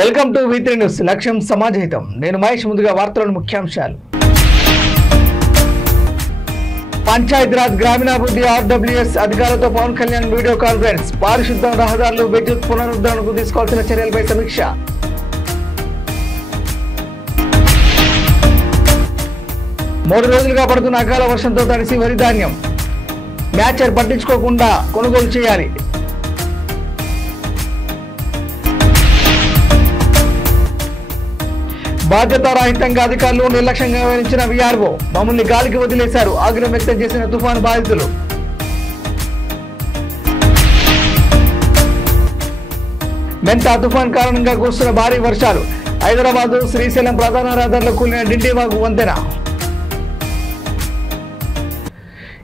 Welcome to V3 news. లక్ష్యం సమాజహితం. నేను మహేష్. ముందుగా వార్తలను ముఖ్యాంశాలు. పంచాయతీరాజ్ గ్రామీణాభివృద్ధి RWS అధికారులతో పవన్ కళ్యాణ్ వీడియో కాన్ఫరెన్స్. పారిశుద్ధ రహదారులు, విద్యుత్ పునరుద్ధరణకు తీసుకోవాల్సిన చర్యలపై సమీక్ష. మూడు రోజులుగా పడుతున్న అకాల వర్షంతో తడిసి వరి ధాన్యం మ్యాచర్ పట్టించుకోకుండా కొనుగోలు చేయాలి. బాధ్యతారాహిత్యంగా అధికారులు నిర్లక్ష్యంగా వ్యవహరించిన VRO. మమ్మల్ని గాలికి వదిలేశారు. ఆగ్రహం వ్యక్తం చేసిన తుఫాను బాధితులు. మెంతా తుఫాన్ కారణంగా కురుస్తున్న భారీ వర్షాలు. హైదరాబాద్ శ్రీశైలం ప్రధాన రహదారిలో కూలిన డిండివాగు వంతెన.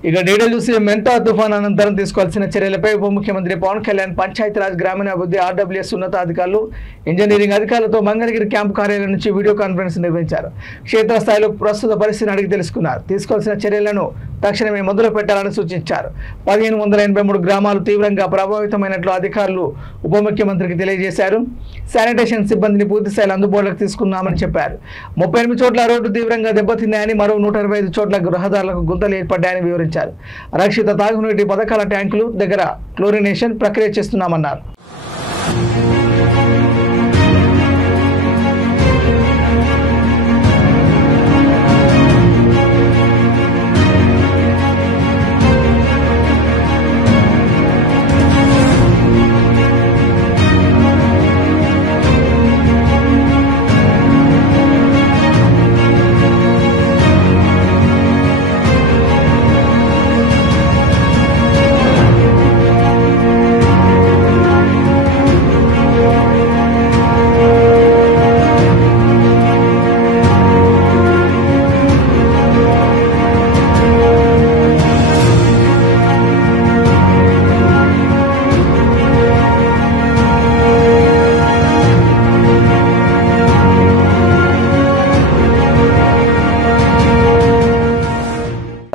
ఇక డీటెయిల్ చూసి మెంతా తుఫాన్ అనంతరం తీసుకోవాల్సిన చర్యలపై ఉప ముఖ్యమంత్రి పవన్ కళ్యాణ్ పంచాయతీరాజ్ గ్రామీణాభివృద్ధి RWS ఉన్నతాధికారులు, ఇంజనీరింగ్ అధికారులతో మంగళగిరి క్యాంపు కార్యాలయం నుంచి వీడియో కాన్ఫరెన్స్ నిర్వహించారు. క్షేత్రస్థాయిలో ప్రస్తుత పరిస్థితిని అడిగి తెలుసుకున్నారు. తీసుకోవాల్సిన చర్యలను తక్షణమే మొదలు పెట్టాలని సూచించారు. 1583 గ్రామాలు తీవ్రంగా ప్రభావితమైనట్లు అధికారులు ఉప ముఖ్యమంత్రికి తెలియజేశారు. శానిటేషన్ సిబ్బందిని పూర్తిస్థాయిలో అందుబాటులోకి తీసుకున్నామని చెప్పారు. 38 చోట్ల రోడ్డు తీవ్రంగా దెబ్బతిన్నాయని, మరో 125 చోట్ల రహదారులకు గుంతలు ఏర్పడ్డాయని వివరించారు. రక్షిత తాగునీటి పథకాల ట్యాంకులు దగ్గర క్లోరినేషన్ ప్రక్రియ చేస్తున్నామన్నారు.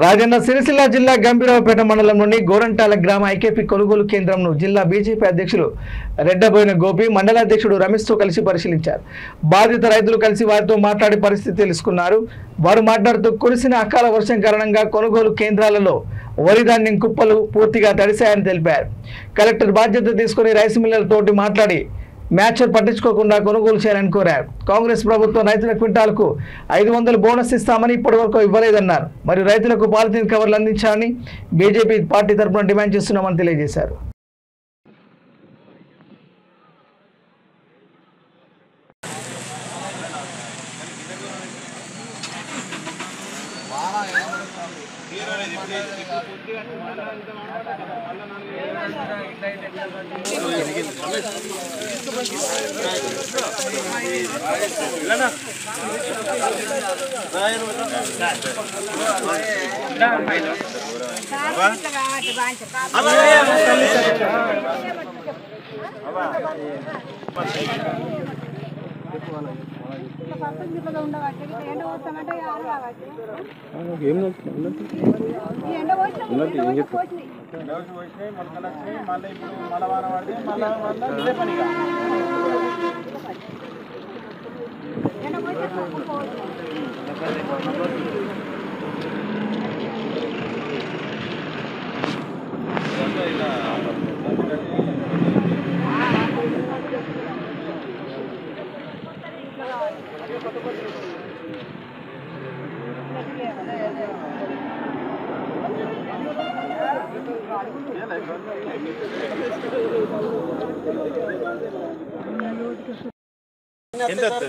రాజన్న సిరిసిల్ల జిల్లా గంభీరావుపేట మండలంలోని గోరంటాల గ్రామ ఐకేపీ కొనుగోలు కేంద్రంను జిల్లా బీజేపీ అధ్యక్షులు రెడ్డబోయిన గోపి, మండల అధ్యక్షుడు రమేష్తో కలిసి పరిశీలించారు. బాధిత రైతులు కలిసి వారితో మాట్లాడి పరిస్థితి తెలుసుకున్నారు. వారు మాట్లాడుతూ కురిసిన అకాల వర్షం కారణంగా కొనుగోలు కేంద్రాలలో వరి ధాన్యం కుప్పలు పూర్తిగా తడిశాయని తెలిపారు. కలెక్టర్ బాధ్యత తీసుకుని రైస్ మిల్లర్లతోటి మాట్లాడి మ్యాచర్ పట్టించుకోకుండా కొనుగోలు చేయాలని కోరారు. కాంగ్రెస్ ప్రభుత్వం రైతుల క్వింటాల్కు 500 బోనస్ ఇస్తామని ఇప్పటివరకు ఇవ్వలేదన్నారు. మరియు రైతులకు పాలిథిన్ కవర్లు అందించాలని బీజేపీ పార్టీ తరఫున డిమాండ్ చేస్తున్నామని తెలియజేశారు.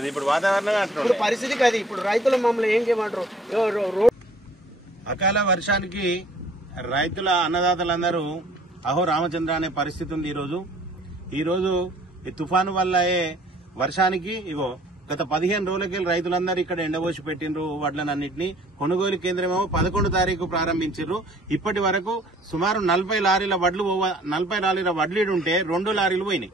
ఇప్పుడు వాతావరణం పరిస్థితి కాదు. ఇప్పుడు రైతులు మమ్మల్ని ఏం చేయమంటారు? అకాల వర్షానికి రైతుల అన్నదాతలందరూ అహో రామచంద్ర అనే పరిస్థితి ఉంది. ఈరోజు ఈ తుఫాను వల్ల వర్షానికి గత 15 రోజులకి రైతులందరూ ఇక్కడ ఎండబోసి పెట్టిండ్రు వడ్లనన్నింటినీ. కొనుగోలు కేంద్రమేమో 11 తారీఖు ప్రారంభించారు. ఇప్పటి వరకు సుమారు 40 లారీల వడ్లు ఉంటే 2 లారీలు పోయినాయి.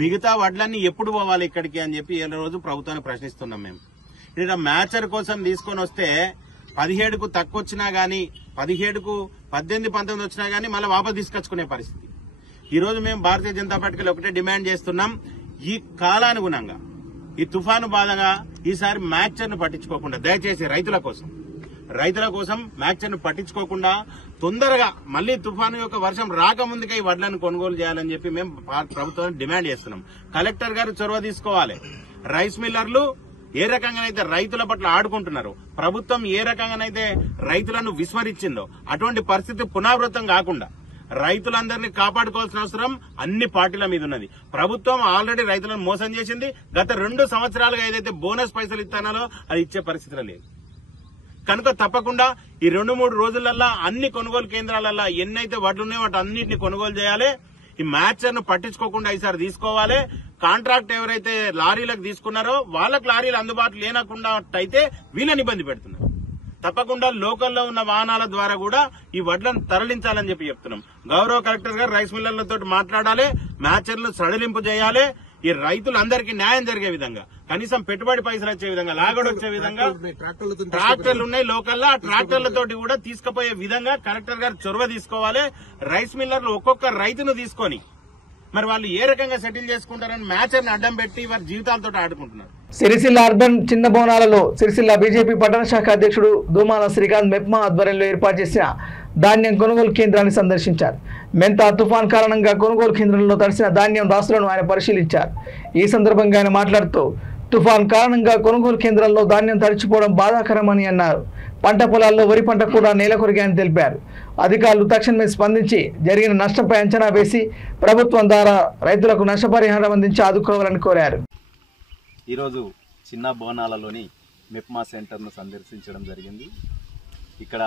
మిగతా వడ్లన్నీ ఎప్పుడు పోవాలి ఇక్కడికి అని చెప్పి ఈ రోజు ప్రభుత్వాన్ని ప్రశ్నిస్తున్నాం. మేము ఇక్కడ మ్యాచర్ కోసం తీసుకొని వస్తే 17కు తక్కువ వచ్చినా గానీ 17కు 18, 19 వచ్చినా గానీ మళ్ళీ వాపసు తీసుకొచ్చుకునే పరిస్థితి. ఈ రోజు మేము భారతీయ జనతా పార్టీలో ఒకటే డిమాండ్ చేస్తున్నాం. ఈ కాలానుగుణంగా ఈ తుఫాను బాధగా ఈసారి మ్యాక్చర్ను పట్టించుకోకుండా దయచేసి రైతుల కోసం మ్యాక్చర్ను పట్టించుకోకుండా తొందరగా మళ్లీ తుఫాను యొక్క వర్షం రాకముందుకే ఈ వడ్లను కొనుగోలు చేయాలని చెప్పి మేము ప్రభుత్వాన్ని డిమాండ్ చేస్తున్నాం. కలెక్టర్ గారు చొరవ తీసుకోవాలి. రైస్ మిల్లర్లు ఏ రకంగానైతే రైతుల పట్ల ఆడుకుంటున్నారో, ప్రభుత్వం ఏ రకంగానైతే రైతులను విస్మరించిందో అటువంటి పరిస్థితి పునరావృతం కాకుండా రైతులందరినీ కాపాడుకోవాల్సిన అవసరం అన్ని పార్టీల మీద ఉన్నది. ప్రభుత్వం ఆల్రెడీ రైతులను మోసం చేసింది. గత 2 సంవత్సరాలుగా ఏదైతే బోనస్ పైసలు ఇస్తానో అది ఇచ్చే పరిస్థితిలో లేదు. కనుక తప్పకుండా ఈ 2-3 రోజులల్లా అన్ని కొనుగోలు కేంద్రాలల్లో ఎన్నైతే వడ్లు ఉన్నాయో వాటి అన్నింటినీ కొనుగోలు చేయాలి. ఈ మ్యాచర్ ను పట్టించుకోకుండా ఈసారి తీసుకోవాలి. కాంట్రాక్ట్ ఎవరైతే లారీలకు తీసుకున్నారో వాళ్ళకి లారీలు అందుబాటులో లేనకుండా అయితే వీళ్ళని ఇబ్బంది పెడుతున్నారు. తప్పకుండా లోకల్లో ఉన్న వాహనాల ద్వారా కూడా ఈ వడ్లను తరలించాలని చెప్పి చెప్తున్నాం. గౌరవ కలెక్టర్ గారు రైస్ మిల్లర్లతో మాట్లాడాలి, మ్యాచర్లు సడలింపు చేయాలి. ఈ రైతులందరికీ న్యాయం జరిగే విధంగా, కనీసం పెట్టుబడి పైసలు వచ్చే విధంగా, లాగడ వచ్చే విధంగా ట్రాక్టర్లు ఉన్నాయి లోకల్లో, ఆ ట్రాక్టర్లతోటి కూడా తీసుకుపోయే విధంగా కలెక్టర్ గారు చొరవ తీసుకోవాలి. రైస్ మిల్లర్లు ఒక్కొక్క రైతును తీసుకొని మరి వాళ్ళు ఏ రకంగా సెటిల్ చేసుకుంటారని మ్యాచర్ని అడ్డం పెట్టి వారి జీవితాలతో ఆడుకుంటున్నారు. సిరిసిల్ల అర్బన్ చిన్న బోనాలలో సిరిసిల్ల బీజేపీ పట్టణ శాఖ అధ్యక్షుడు దుమాల శ్రీకాంత్ మెప్మా ఆధ్వర్యంలో ఏర్పాటు చేసిన ధాన్యం కొనుగోలు కేంద్రాన్ని సందర్శించారు. మెంతా తుఫాన్ కారణంగా కొనుగోలు కేంద్రంలో తడిసిన ధాన్యం రాసులను ఆయన పరిశీలించారు. ఈ సందర్భంగా ఆయన మాట్లాడుతూ తుఫాన్ కారణంగా కొనుగోలు కేంద్రాల్లో ధాన్యం తడిచిపోవడం బాధాకరమని అన్నారు. పంట పొలాల్లో వరి పంట కూడా నేలకొరిగాయని తెలిపారు. అధికారులు తక్షణమే స్పందించి జరిగిన నష్టంపై అంచనా వేసి ప్రభుత్వం ద్వారా రైతులకు నష్టపరిహారం అందించి ఆదుకోవాలని కోరారు. ఈరోజు చిన్న బోనాలలోని మెప్మా సెంటర్ను సందర్శించడం జరిగింది. ఇక్కడ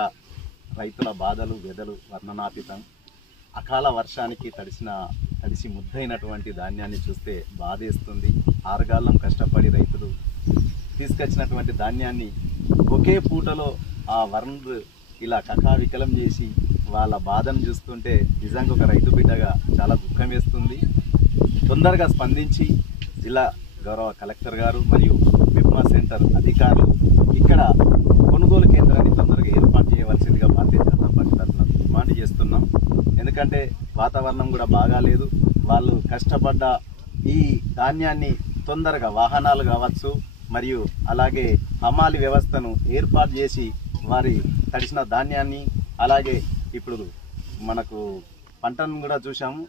రైతుల బాధలు వ్యధలు వర్ణనాతీతం. అకాల వర్షానికి తడిసి ముద్దైనటువంటి ధాన్యాన్ని చూస్తే బాధేస్తుంది. ఆరుగాలం కష్టపడి రైతులు తీసుకొచ్చినటువంటి ధాన్యాన్ని ఒకే పూటలో ఆ వరుణుడు ఇలా కకావికలం చేసి వాళ్ళ బాధను చూస్తుంటే నిజంగా ఒక రైతు బిడ్డగా చాలా దుఃఖం వేస్తుంది. తొందరగా స్పందించి జిల్లా గౌరవ కలెక్టర్ గారు మరియు మెప్మా సెంటర్ అధికారులు ఇక్కడ కొనుగోలు కేంద్రాన్ని తొందరగా ఏర్పాటు చేయవలసిందిగా భారతీయ జనతా పార్టీ తరఫున డిమాండ్ చేస్తున్నాం. ఎందుకంటే వాతావరణం కూడా బాగాలేదు. వాళ్ళు కష్టపడ్డ ఈ ధాన్యాన్ని తొందరగా వాహనాలు కావచ్చు మరియు అలాగే హమాలి వ్యవస్థను ఏర్పాటు చేసి వారి తడిసిన ధాన్యాన్ని, అలాగే ఇప్పుడు మనకు పంటను కూడా చూసాము,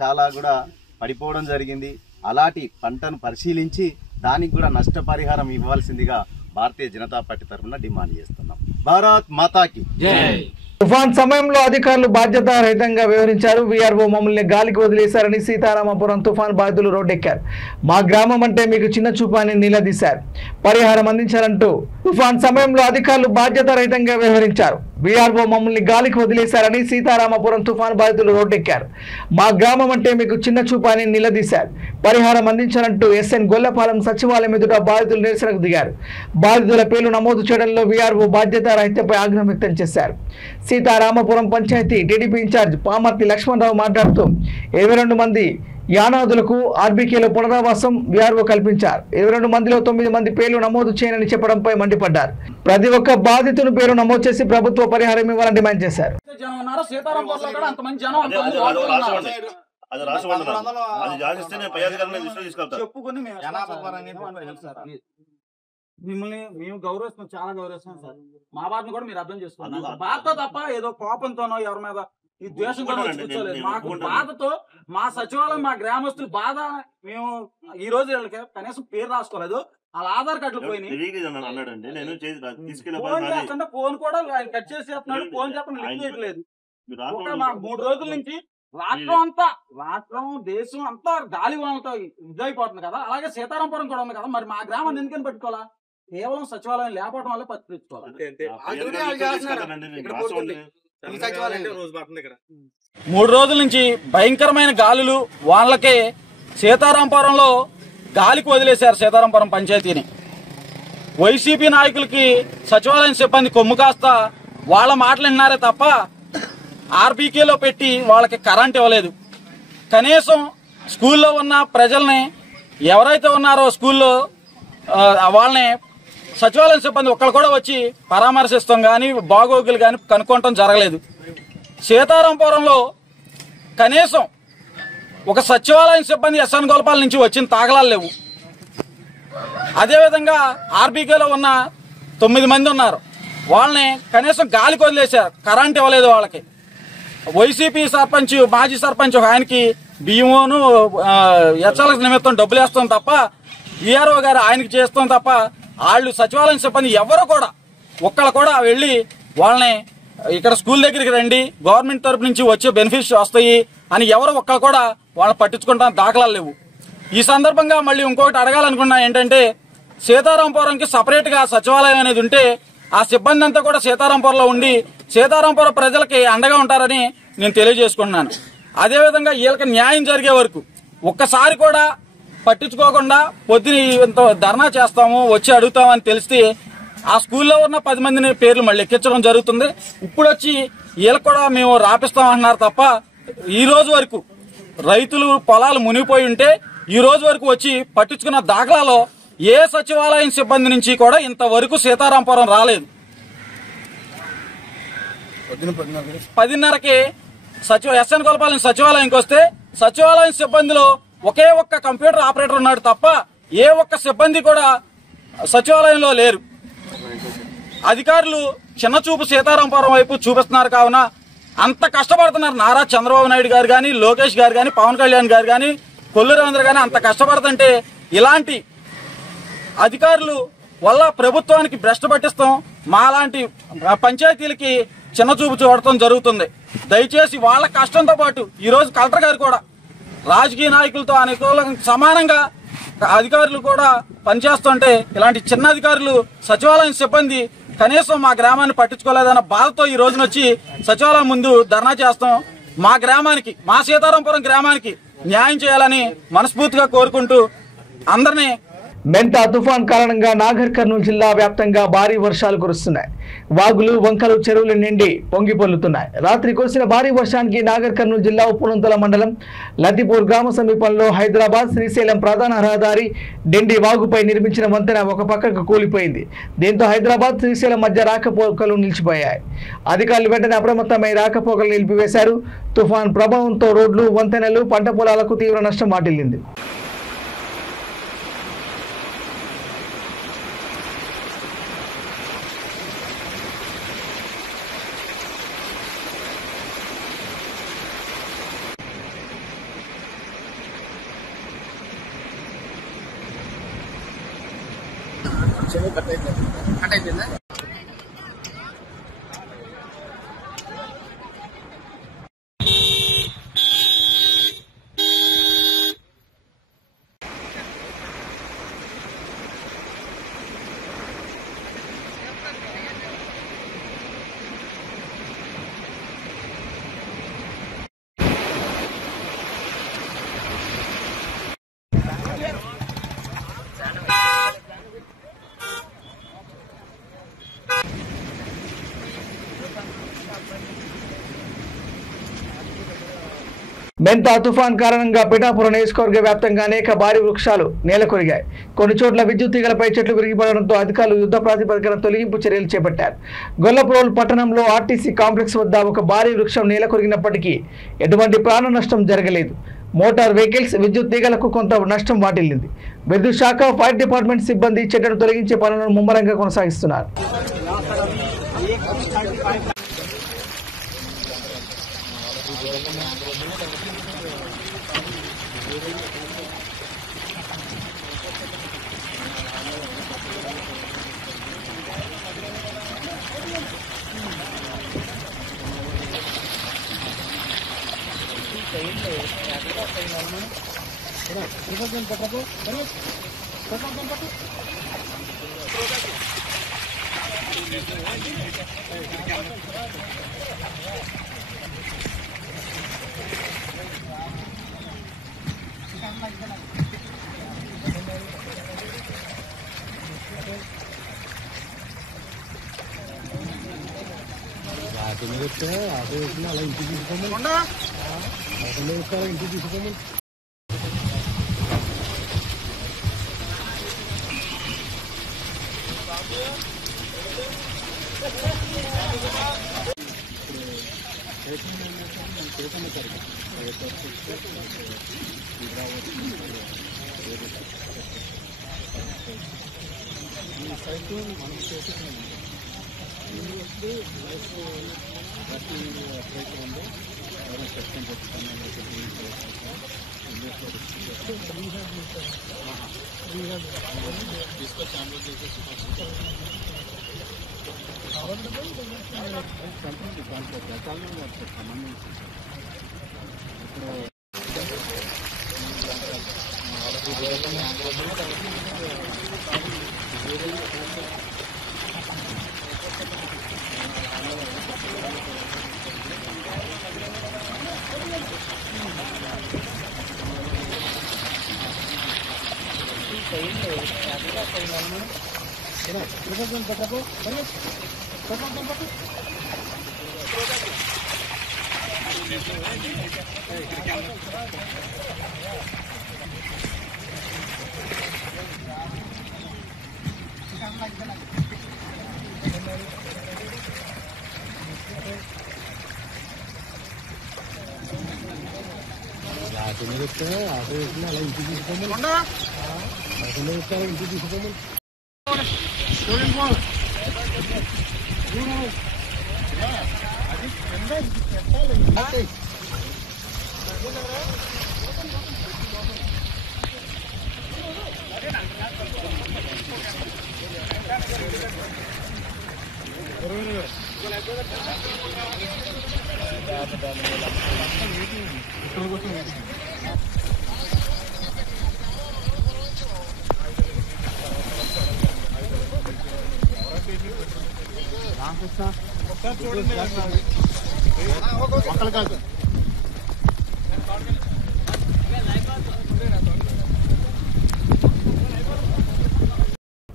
చాలా కూడా పడిపోవడం జరిగింది. అలాంటి పంటను పరిశీలించి దానికి కూడా నష్టపరిహారం ఇవ్వాల్సిందిగా భారతీయ జనతా పార్టీ తరఫున డిమాండ్ చేస్తున్నాం. భారత్ మాతాకి జై. తుఫాన్ సమయంలో అధికారులు బాధ్యతారహితంగా వ్యవహరించారు. వీఆర్ఓ మమ్మల్ని గాలికి వదిలేశారని సీతారామపురం తుఫాన్ బాధితులు రోడ్డెక్కారు. మా గ్రామం అంటే మీకు చిన్న చూపు అని నిలదీశారు. పరిహారం అందించారంటూ తుఫాన్ సమయంలో అధికారులు బాధ్యతారహితంగా వ్యవహరించారు. వీఆర్ఓ మమ్మల్ని గాలికి వదిలేశారని సీతారామపురం తుఫాన్ బాధితులు రోడ్డెక్కారు. మా గ్రామం అంటే మీకు చిన్న చూపు అని నిలదీశారు. పరిహారం అందించారంటూ ఎస్ఎన్ గొల్లపాలెం సచివాలయం ఎదుట బాధితులు నిరసనకు దిగారు. బాధితుల పేర్లు నమోదు చేయడంలో వీఆర్ఓ బాధ్యతారహిత్యంపై ఆగ్రహం వ్యక్తం చేశారు. సీతారామపురం పంచాయతీ టీడీపీ ఇన్ఛార్జ్ పామర్తి లక్ష్మణరావు మాట్లాడుతూ 22 మంది యానాదులకు ఆర్బీకేలో పునరావాసం వీఆర్ఓ కల్పించారు. 22 మందిలో 9 మంది పేర్లు నమోదు చేయనని చెప్పడంపై మండిపడ్డారు. ప్రతి ఒక్క బాధితుని పేరు నమోదు చేసి ప్రభుత్వ పరిహారం ఇవ్వాలని డిమాండ్ చేశారు. మిమ్మల్ని మేము గౌరవిస్తాం, చాలా గౌరవిస్తాం సార్. మా బాధను కూడా మీరు అర్థం చేసుకోవాలి. బాధతో తప్ప ఏదో కోపంతోనో ఎవరి మీద ఈ ద్వేషం కూడా కూర్చోలేదు. మాకు బాధతో మా సచివాలయం మా గ్రామస్తుల బాధ మేము ఈ రోజు వీళ్ళకి కనీసం పేరు రాసుకోలేదు. వాళ్ళ ఆధార్ కార్డులు పోయినాయి. ఫోన్ చేస్తుంటే ఫోన్ కూడా కట్ చేసేస్తున్నాడు. ఫోన్ చెప్పండి లింక్ చేయట్లేదు. మాకు 3 రోజుల నుంచి రాష్ట్రం దేశం అంతా గాలి వానలతో ఇదైపోతుంది కదా. అలాగే సీతారాంపురం కూడా ఉంది కదా. మరి మా గ్రామాన్ని ఎందుకని పెట్టుకోవాలా? కేవలం సచివాలయం లేకపోవడం వల్ల పత్రించుకోవాలి. 3 రోజుల నుంచి భయంకరమైన గాలులు వానలకే సీతారాంపురంలో గాలికి వదిలేశారు సీతారాంపురం పంచాయతీని. వైసీపీ నాయకులకి సచివాలయం సిబ్బంది కొమ్ము కాస్త వాళ్ళ మాటలు విన్నారే తప్ప ఆర్బీకేలో పెట్టి వాళ్ళకి కరెంట్ ఇవ్వలేదు. కనీసం స్కూల్లో ఉన్న ప్రజల్ని ఎవరైతే ఉన్నారో స్కూల్లో వాళ్ళని సచివాలయం సిబ్బంది ఒక్కరు కూడా వచ్చి పరామర్శిస్తాం కానీ బాగోగులు కానీ కనుక్కోవటం జరగలేదు. సీతారాంపురంలో కనీసం ఒక సచివాలయం సిబ్బంది ఎస్ఎన్ గోపాల్ నుంచి వచ్చిన తాగలాలు లేవు. అదేవిధంగా ఆర్బీకేలో ఉన్న 9 మంది ఉన్నారు, వాళ్ళని కనీసం గాలికి వదిలేశారు, కరెంట్ ఇవ్వలేదు వాళ్ళకి. వైసీపీ సర్పంచ్, మాజీ సర్పంచ్ ఆయనకి బియ్యమును ఎచ్చల నిమిత్తం డబ్బులు వేస్తాం తప్ప, ఈఆర్ఓ గారు ఆయనకి చేస్తాం తప్ప, వాళ్ళు సచివాలయం సిబ్బంది ఎవరు కూడా ఒక్కళ్ళు కూడా వెళ్ళి వాళ్ళని ఇక్కడ స్కూల్ దగ్గరికి రండి, గవర్నమెంట్ తరపు నుంచి వచ్చే బెనిఫిట్స్ వస్తాయి అని ఎవరు ఒక్కళ్ళు కూడా వాళ్ళని పట్టించుకుంటాం దాఖలాలు లేవు. ఈ సందర్భంగా మళ్ళీ ఇంకొకటి అడగాలనుకున్నా ఏంటంటే, సీతారాంపురంకి సపరేట్ గా సచివాలయం అనేది ఉంటే ఆ సిబ్బంది అంతా కూడా సీతారాంపురంలో ఉండి సీతారాంపురం ప్రజలకి అండగా ఉంటారని నేను తెలియజేసుకుంటున్నాను. అదేవిధంగా వీళ్ళకి న్యాయం జరిగే వరకు ఒక్కసారి కూడా పట్టించుకోకుండా పొద్దున ధర్నా చేస్తాము, వచ్చి అడుగుతామని తెలిస్తే ఆ స్కూల్లో ఉన్న 10 మందిని పేర్లు మళ్ళీ ఎక్కించడం జరుగుతుంది. ఇప్పుడు వచ్చి వీళ్ళకి కూడా మేము రాపిస్తామంటున్నారు తప్ప, ఈ రోజు వరకు రైతులు పొలాలు మునిగిపోయి ఉంటే ఈ రోజు వరకు వచ్చి పట్టించుకున్న దాఖలాలో ఏ సచివాలయం సిబ్బంది నుంచి కూడా ఇంతవరకు సీతారాంపురం రాలేదు. 10:30కి ఎస్ఎన్ గోపాలయం సచివాలయంకి వస్తే సచివాలయం సిబ్బందిలో ఒకే ఒక్క కంప్యూటర్ ఆపరేటర్ ఉన్నాడు తప్ప ఏ ఒక్క సిబ్బంది కూడా సచివాలయంలో లేరు. అధికారులు చిన్న చూపు సీతారాంపురం వైపు చూపిస్తున్నారు. కావున అంత కష్టపడుతున్నారు నారా చంద్రబాబు నాయుడు గారు కానీ, లోకేష్ గారు కానీ, పవన్ కళ్యాణ్ గారు కానీ, కొల్లు రవీంద్ర గానీ అంత కష్టపడుతుంటే ఇలాంటి అధికారులు వల్ల ప్రభుత్వానికి భ్రష్టు పట్టిస్తాం, మాలాంటి పంచాయతీలకి చిన్న చూపు చూడటం జరుగుతుంది. దయచేసి వాళ్ళ కష్టంతో పాటు ఈ రోజు కలెక్టర్ గారు కూడా రాజకీయ నాయకులతో అనుకూలంగా సమానంగా అధికారులు కూడా పనిచేస్తుంటే ఇలాంటి చిన్న అధికారులు సచివాలయం సిబ్బంది కనీసం మా గ్రామాన్ని పట్టించుకోలేదన్న బాధతో ఈ రోజున వచ్చి సచివాలయం ముందు ధర్నా చేస్తాం. మా గ్రామానికి, మా సీతారాంపురం గ్రామానికి న్యాయం చేయాలని మనస్ఫూర్తిగా కోరుకుంటూ అందరినీ. మెంతా తుఫాన్ కారణంగా నాగర్ కర్నూలు జిల్లా వ్యాప్తంగా భారీ వర్షాలు కురుస్తున్నాయి. వాగులు, వంకలు, చెరువులు నిండి పొంగి పొర్లుతున్నాయి. రాత్రి కురిసిన భారీ వర్షానికి నాగర్ కర్నూలు జిల్లా ఉప్పునంతల మండలం లతిపూర్ గ్రామ సమీపంలో హైదరాబాద్ శ్రీశైలం ప్రధాన రహదారి డెండి వాగుపై నిర్మించిన వంతెన ఒక పక్కకు కూలిపోయింది. దీంతో హైదరాబాద్ శ్రీశైలం మధ్య రాకపోకలు నిలిచిపోయాయి. అధికారులు వెంటనే అప్రమత్తమై రాకపోకలు నిలిపివేశారు. తుఫాన్ ప్రభావంతో రోడ్లు, వంతెనలు, పంట పొలాలకు తీవ్ర నష్టం వాటిల్లింది. మెంతా తుఫాన్ కారణంగా పిఠాపురం నియోజకవర్గ వ్యాప్తంగా అనేక భారీ వృక్షాలు నేలకొరిగాయి. కొన్ని చోట్ల విద్యుత్ తీగలపై చెట్లు విరిగిపడడంతో అధికారులు యుద్ధ ప్రాతిపదికన తొలగింపు చర్యలు చేపట్టారు. గొల్లప్రోల్ పట్టణంలో ఆర్టీసీ కాంప్లెక్స్ వద్ద ఒక భారీ వృక్షం నేలకొరిగినప్పటికీ ఎటువంటి ప్రాణ నష్టం జరగలేదు. మోటార్ వెహికల్స్, విద్యుత్ తీగలకు కొంత నష్టం వాటిల్లింది. విద్యుత్ శాఖ, ఫైర్ డిపార్ట్మెంట్ సిబ్బంది చెట్లను తొలగించే పనులను ముమ్మరంగా కొనసాగిస్తున్నారు.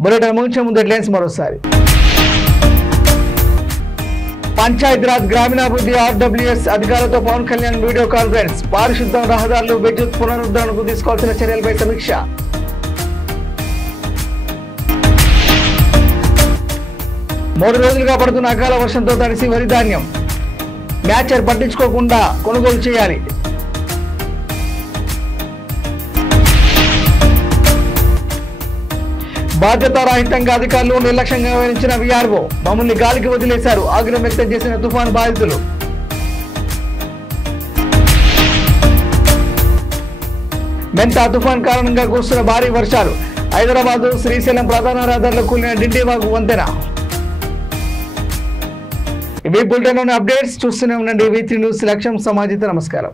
బులెటిన్ ముగించే ముందు హెడ్లైన్స్ మరోసారి. పంచాయతీరాజ్ గ్రామీణాభివృద్ధి ఆర్డబ్ల్యూఎస్ అధికారులతో పవన్ కళ్యాణ్ వీడియో కాన్ఫరెన్స్. పారిశుద్ధం, రహదారులు, విద్యుత్ పునరుద్ధరణకు తీసుకోవాల్సిన చర్యలపై సమీక్ష. మూడు రోజులుగా పడుతున్న అకాల వర్షంతో తడిసి వరి ధాన్యం. మ్యాచర్ పట్టించుకోకుండా కొనుగోలు చేయాలి. బాధ్యతారాహిత్యంగా అధికారులు నిర్లక్ష్యంగా వ్యవహరించిన వీఆర్ఓ. మమ్మల్ని గాలికి వదిలేశారు, ఆగ్రహం వ్యక్తం చేసిన తుఫాను బాధితులు. మెంతా తుఫాన్ కారణంగా కురుస్తున్న భారీ వర్షాలు. హైదరాబాద్ శ్రీశైలం ప్రధాన రహదారులు కూలిన డిండివాగు వంతెన. ఇవి బులెటిన్లోని అప్డేట్స్. చూస్తూనే ఉండండి V3 న్యూస్. లక్ష్యం సమాజిత. నమస్కారం.